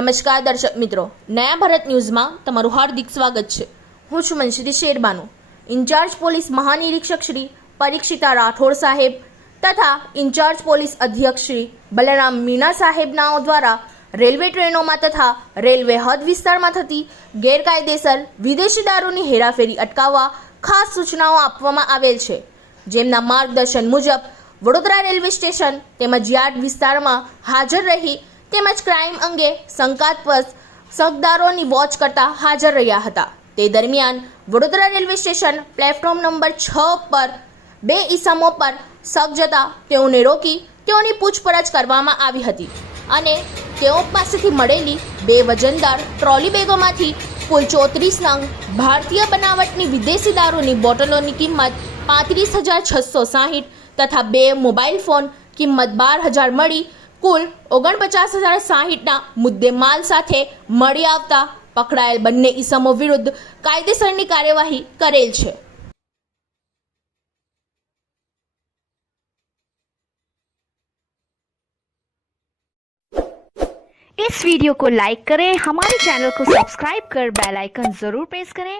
નમસ્કાર દર્શક મિત્રો, નયા ભારત ન્યૂઝમાં તમારું હાર્દિક સ્વાગત છે। હું છું મનશ્રી શેરબાનુ। ઇન્ચાર્જ પોલીસ મહાનિરીક્ષક શ્રી પરીક્ષિતા રાઠોડ સાહેબ તથા ઇન્ચાર્જ પોલીસ અધ્યક્ષ શ્રી બલરામ મીણા સાહેબનાઓ દ્વારા રેલવે ટ્રેનોમાં તથા રેલવે હદ વિસ્તારમાં થતી ગેરકાયદેસર વિદેશી દારૂની હેરાફેરી અટકાવવા ખાસ સૂચનાઓ આપવામાં આવેલ છે, જેમના માર્ગદર્શન મુજબ વડોદરા રેલવે સ્ટેશન તેમજ યાર્ડ વિસ્તારમાં હાજર રહી તેમજ ક્રાઇમ અંગે શંકાસ્પદ શકદારોની વોચ કરતા હાજર રહ્યા હતા। તે દરમિયાન Vadodara railway station platform number 6 પર બે ઈસમો પર શક જતા તેઓને રોકી તેઓની પૂછપરછ કરવામાં આવી હતી અને તેઓ પાસેથી મળેલી બે વજનદાર ટ્રોલી બેગોમાંથી કુલ 34 નંગ ભારતીય બનાવટની વિદેશી દારૂની બોટલોની કિંમત 35,660 તથા બે મોબાઈલ ફોન કિંમત 12,000 મળી કુલ 49,060ના મુદ્દેમાલ સાથે મળી આવતા પકડાયેલ બંને ઈસમો વિરુદ્ધ કાયદેસરની કાર્યવાહી કરેલ છે। इस वीडियो को लाइक करें, हमारे चैनल को सब्सक्राइब कर बेल आइकन जरूर प्रेस करें